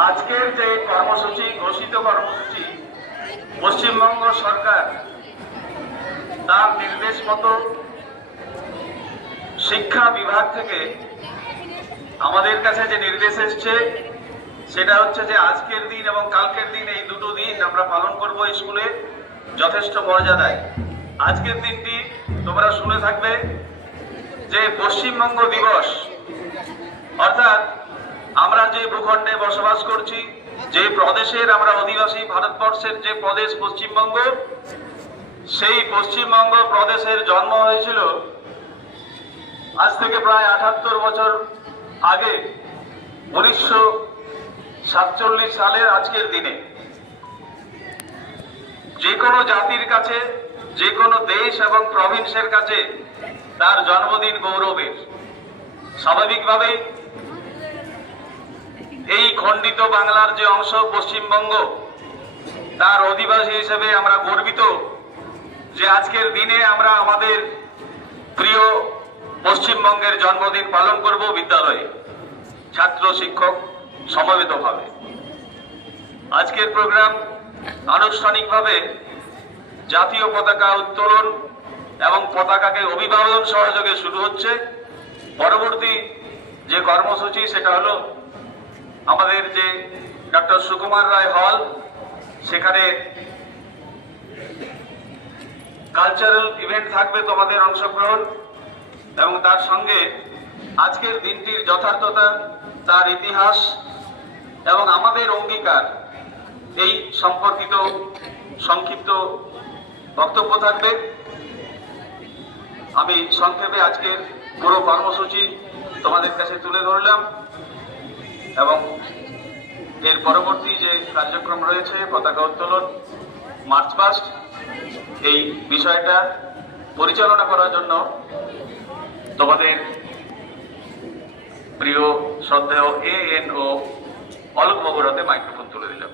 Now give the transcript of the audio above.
আজকের যে কর্মসূচি, ঘোষিত কর্মসূচি পশ্চিমবঙ্গ সরকার তার নির্দেশ মতো শিক্ষা বিভাগ থেকে আমাদের কাছে যে নির্দেশ এসছে সেটা হচ্ছে যে আজকের দিন এবং কালকের দিন, এই দুটো দিন আমরা পালন করব স্কুলে যথেষ্ট মর্যাদায়। আজকের দিনটি তোমরা শুনে থাকবে যে পশ্চিমবঙ্গ দিবস, অর্থাৎ আমরা যে ভূখণ্ডে বসবাস করছি, যে প্রদেশের আমরা অধিবাসী, ভারতবর্ষের যে প্রদেশ পশ্চিমবঙ্গ, সেই পশ্চিমবঙ্গ প্রদেশের জন্ম হয়েছিল আজ থেকে প্রায় ৭৮ বছর আগে, ১৯৪৭ সালের আজকের দিনে। যে কোনো জাতির কাছে, যে কোনো দেশ এবং প্রভিন্সের কাছে তার জন্মদিন গৌরবের। স্বাভাবিকভাবেই এই খণ্ডিত বাংলার যে অংশ পশ্চিমবঙ্গ, তার অধিবাসী হিসেবে আমরা গর্বিত যে আজকের দিনে আমরা আমাদের প্রিয় পশ্চিমবঙ্গের জন্মদিন পালন করব বিদ্যালয়ে, ছাত্র শিক্ষক সমবেতভাবে। আজকের প্রোগ্রাম আনুষ্ঠানিকভাবে জাতীয় পতাকা উত্তোলন এবং পতাকাকে অভিবাদন সহযোগে শুরু হচ্ছে। পরবর্তী যে কর্মসূচি সেটা হলো আমাদের যে ডক্টর সুকুমার রায় হল, সেখানে কালচারাল ইভেন্ট থাকবে, তোমাদের অংশগ্রহণ এবং তার সঙ্গে আজকের দিনটির যথার্থতা, তার ইতিহাস এবং আমাদের অঙ্গীকার এই সম্পর্কিত সংক্ষিপ্ত বক্তব্য থাকবে। আমি সংক্ষেপে আজকের পুরো কর্মসূচি তোমাদের কাছে তুলে ধরলাম এবং এর পরবর্তী যে কার্যক্রম রয়েছে, পতাকা উত্তোলন, মার্চ পাস্ট, এই বিষয়টা পরিচালনা করার জন্য তোমাদের প্রিয় শ্রদ্ধেয় ANO অলোক বাবুর হাতে মাইক্রোফোন তুলে দিলাম।